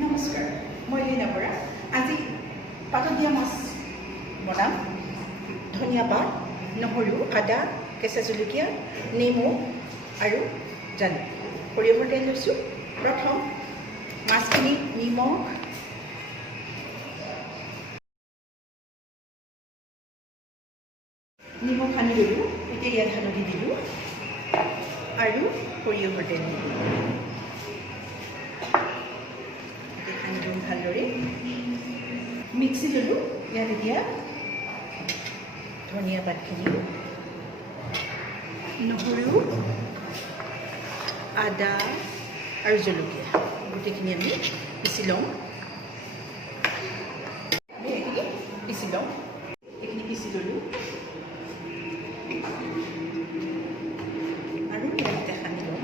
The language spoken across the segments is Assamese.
নমস্কাৰ, মই লিনা বৰা। আজি পাতত দিয়া মাছ বনাম। ধনিয়া পাত, নহৰু, আদা, কেঁচা জলকীয়া, নেমু আৰু জালুক। সৰিয়হৰ তেল লৈছোঁ। প্ৰথম মাছখিনি নিমখ সানি ল'লোঁ। এতিয়া ইয়াত হালধি দিলোঁ আৰু সৰিয়হৰ তেল দিলোঁ। সানি দিওঁ ভালদৰে। মিক্সি ল'লোঁ। ইয়াত এতিয়া ধনিয়া পাতখিনি, নহৰু, আদা আৰু জলকীয়া গোটেইখিনি আমি পিচি লওঁ। এইখিনি পিচি ল'লোঁ আৰু ইয়াতে সানি লওঁ।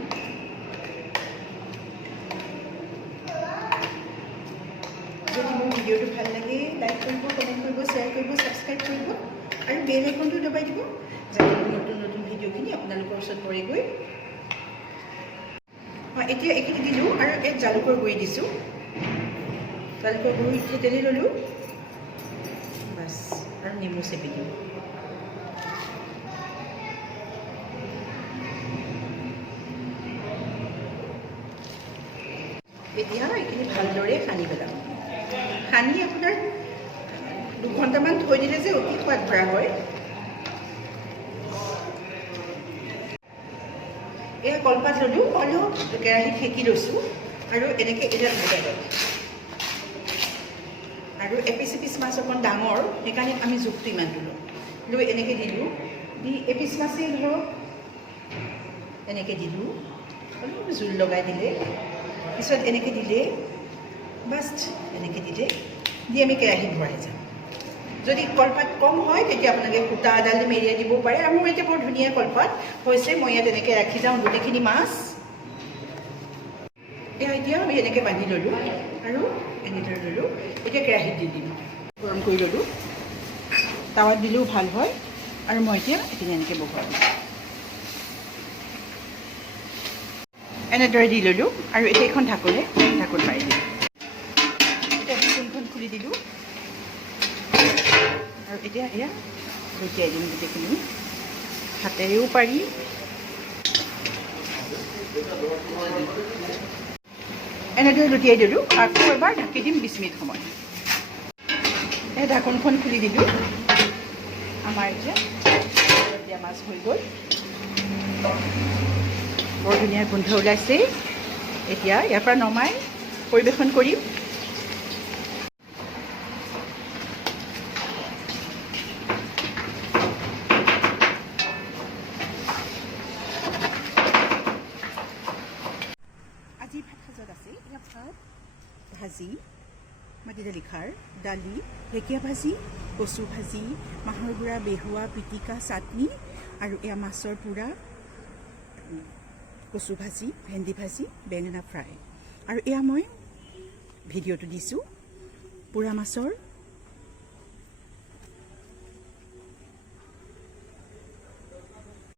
যদি মোৰ ভিডিঅ'টো ভাল লাগে, লাইক কৰিব, কমেণ্ট কৰিব, শ্বেয়াৰ কৰিব, ছাবস্ক্ৰাইব কৰিব আৰু বেল আইকনটো দবাই দিব, যাতে মোৰ নতুন নতুন ভিডিঅ'খিনি আপোনালোকৰ ওচৰত পৰেগৈ। এতিয়া এইখিনি দিলোঁ আৰু ইয়াত জালুকৰ গুড়ি দিছোঁ। জালুকৰ গুড়ি তেলি ল'লোঁ, বাছ, আৰু নেমু চেপি দিওঁ। এতিয়া এইখিনি ভালদৰে সানি পেলাম। সানি আপোনাৰ 2 ঘণ্টামান থৈ দিলে যে অতি সোৱাদ ভৰা হয়। এয়া কলপাত ল'লোঁ, অলপ কেৰাহীত সেকি লৈছোঁ আৰু এনেকৈ এতিয়া ভজাই লওঁ। আৰু এপিচ মাছ অকণ ডাঙৰ, সেইকাৰণে আমি জোখটো ইমানটো লওঁ। লৈ এনেকৈ দিলোঁ, দি এপিচ মাছেই ধৰক এনেকৈ দিলোঁ, অলপ জোল লগাই দিলে, পিছত এনেকৈ দিলে, বাছ এনেকৈ দিলে, দি আমি কেৰাহীত ভৰাই যাম। যদি কলপাত কম হয় তেতিয়া আপোনালোকে সূতা এডাল দি মেৰিয়াই দিব পাৰে। আৰু মোৰ এতিয়া বৰ ধুনীয়া কলপাত হৈছে, মই ইয়াত এনেকৈ ৰাখি যাওঁ গোটেইখিনি মাছ। এতিয়া আমি এনেকৈ বান্ধি ল'লোঁ আৰু এনেদৰে ল'লোঁ। এতিয়া কেৰাহীত দি দিলোঁ, গৰম কৰি ল'লোঁ। টাৱাত দিলেও ভাল হয়। আৰু মই এতিয়া এইখিনি এনেকৈ বহুৱাই দিওঁ, এনেদৰে দি ল'লোঁ। আৰু এতিয়া এইখন ঢাকোন মাৰি দিলোঁ। এতিয়া ঢাকোনখন খুলি দিলোঁ আৰু এতিয়া এয়া লুটিয়াই দিম গোটেইখিনি। হাতেৰেও পাৰি, এনেদৰে লুটিয়াই দিলোঁ। আকৌ এবাৰ ঢাকি দিম 20 মিনিট সময়। এই ঢাকোনখন খুলি দিলোঁ। আমাৰ এতিয়া দিয়া মাছ হৈ গ'ল। বৰ ধুনীয়া গোন্ধ ওলাইছে। এতিয়া ইয়াৰ পৰা নমাই পৰিৱেশন কৰিম। আজি ভাত সাজত আছে এয়া ভাত, ভাজি, মাটি দালি খাৰ, দালি, ঢেকীয়া ভাজি, কচু ভাজি, মাহৰ গুড়া, বেহুৱা, পিটিকা, চাটনি আৰু এয়া মাছৰ পোৰা, কচু ভাজি, ভেন্দি ভাজি, বেঙেনা ফ্ৰাই। আৰু এয়া মই ভিডিঅ'টো দিছোঁ পোৰা মাছৰ